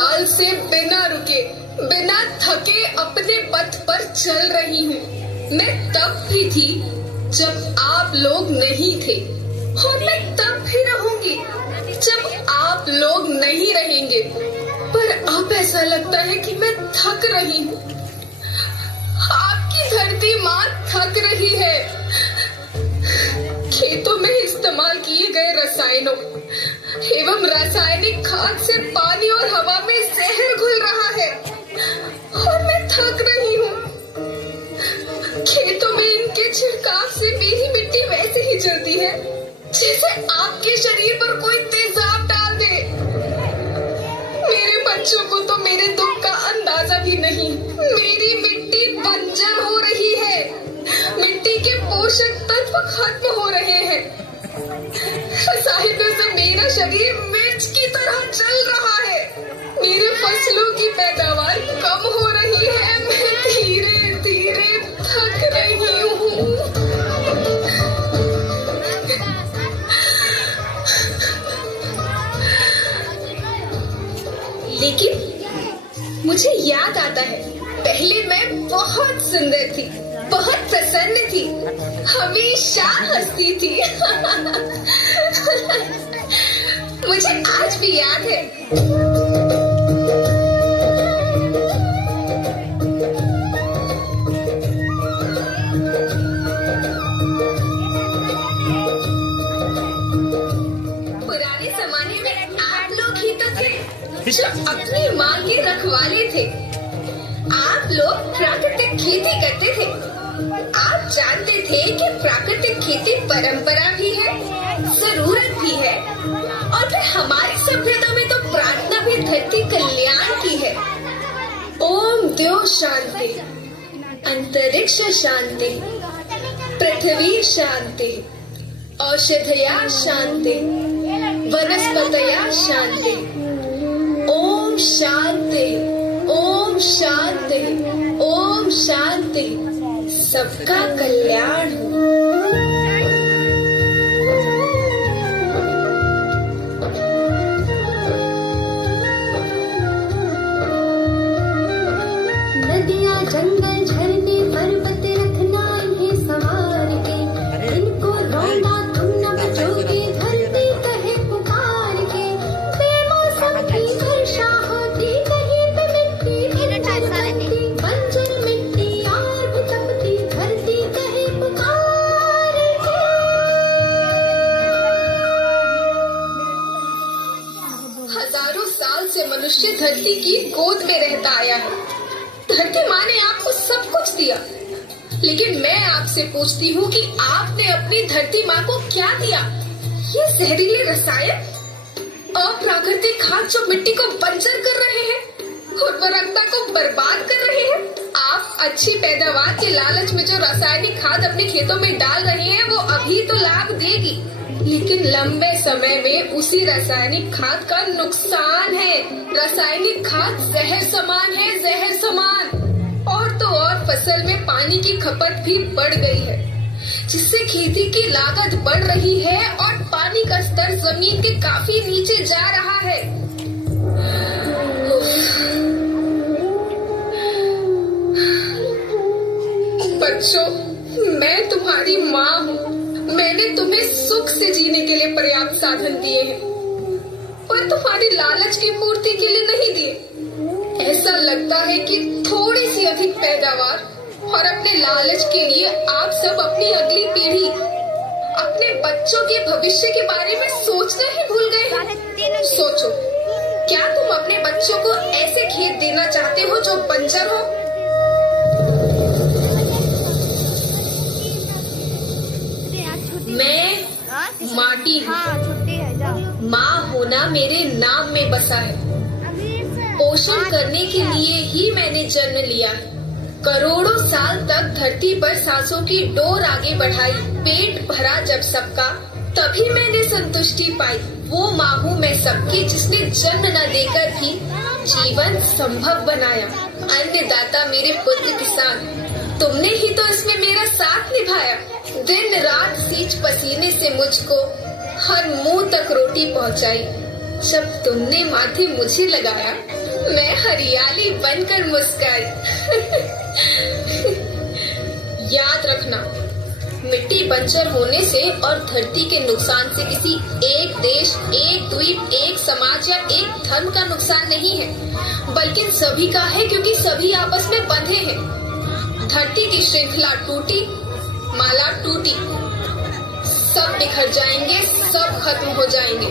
साल से बिना रुके, बिना थके अपने पथ पर चल रही हूँ। मैं तब भी थी जब आप लोग नहीं थे, और मैं तब भी रहूंगी जब आप लोग नहीं रहेंगे। पर अब ऐसा लगता है कि मैं थक रही हूँ। आपकी धरती माँ थक रही है। खेतों में इस्तेमाल किए गए रसायनों एवं रासायनिक खाद से पानी और हवा में जहर घुल रहा है, और मैं थक रही हूँ। खेतों में इनके छिड़काव से मेरी मिट्टी वैसे ही जलती है जैसे आपके शरीर पर कोई तेजाब डाल दे। मेरे बच्चों को तो मेरे दुख का अंदाजा भी नहीं। मेरी मिट्टी बंजर हो रही है, मिट्टी के पोषक तत्व खत्म हो रहे हैं। रसायनों से मेरा शरीर मिर्च की तरह जल रहा है। मेरे फसलों की पैदावार कम हो रही है। मैं धीरे धीरे थक रही हूँ। लेकिन मुझे याद आता है, पहले मैं बहुत सुंदर थी, बहुत प्रसन्न थी, हमेशा हंसती थी। मुझे आज भी याद है। पुराने जमाने में आप लोग ही तो थे जो अपनी माँ के रखवाले थे। आप लोग प्राकृतिक खेती करते थे। आप जानते थे कि प्राकृतिक खेती परंपरा भी है, जरूरत भी है, और फिर हमारी सभ्यता में तो प्रार्थना भी धरती कल्याण की है। ओम द्यो शांति, अंतरिक्ष शांति, पृथ्वी शांति, औषधया शांति, वनस्पतया शांति। ओम शांति, ओम शांति, ओम शांति। सबका कल्याण हो। नदियाँ जंगल झरने पर्वत रखना इन्हें संवार के, इनको रोना तुम न बचोगे धरती कहे पुकार के। बेमौसम की वर्षा होती कहीं पे मिट्टी बंजर बनती, बंजर मिट्टी और भी तपती धरती कहे पुकार के। हजारों साल से मनुष्य धरती की गोद में रहता आया है। धरती माँ ने आपको सब कुछ दिया, लेकिन मैं आपसे पूछती हूँ कि आपने अपनी धरती माँ को क्या दिया? ये जहरीले रसायन, अप्राकृतिक खाद जो मिट्टी को बंजर कर रहे हैं, उर्वरकता को बर्बाद कर रहे हैं। आप अच्छी पैदावार के लालच में जो रासायनिक खाद अपने खेतों में डाल रहे हैं, वो अभी तो लाभ देगी, लेकिन लंबे समय में उसी रासायनिक खाद का नुकसान है। रासायनिक खाद जहर समान है, जहर समान। और तो और फसल में पानी की खपत भी बढ़ गई है, जिससे खेती की लागत बढ़ रही है और पानी का स्तर जमीन के काफी नीचे जा रहा है। बच्चों, मैं तुम्हारी माँ हूँ। मैंने तुम्हें सुख से जीने के लिए पर्याप्त साधन दिए हैं, पर तुम्हारी लालच की पूर्ति के लिए नहीं दिए। ऐसा लगता है कि थोड़ी सी अधिक पैदावार और अपने लालच के लिए आप सब अपनी अगली पीढ़ी, अपने बच्चों के भविष्य के बारे में सोचना ही भूल गए हैं। सोचो, क्या तुम अपने बच्चों को ऐसे खेत देना चाहते हो जो बंजर हो? मैं माटी हूँ। माँ होना मेरे नाम में बसा है। पोषण करने के लिए ही मैंने जन्म लिया है। करोड़ों साल तक धरती पर सांसों की डोर आगे बढ़ाई, पेट भरा जब सबका, तभी मैंने संतुष्टि पाई। वो माँ हूँ मैं सबकी, जिसने जन्म न देकर भी जीवन संभव बनाया। अन्नदाता मेरे पुत्र किसान, तुमने ही तो इसमें मेरा साथ निभाया। दिन रात सींच पसीने से मुझको हर मुंह तक रोटी पहुंचाई। जब तुमने माथे मुझे लगाया मैं हरियाली बनकर मुस्काई। याद रखना, मिट्टी बंजर होने से और धरती के नुकसान से किसी एक देश, एक द्वीप, एक समाज या एक धर्म का नुकसान नहीं है, बल्कि सभी का है, क्योंकि सभी आपस में बंधे हैं। धरती की श्रृंखला टूटी, माला टूटी, सब बिखर जाएंगे, सब खत्म हो जाएंगे,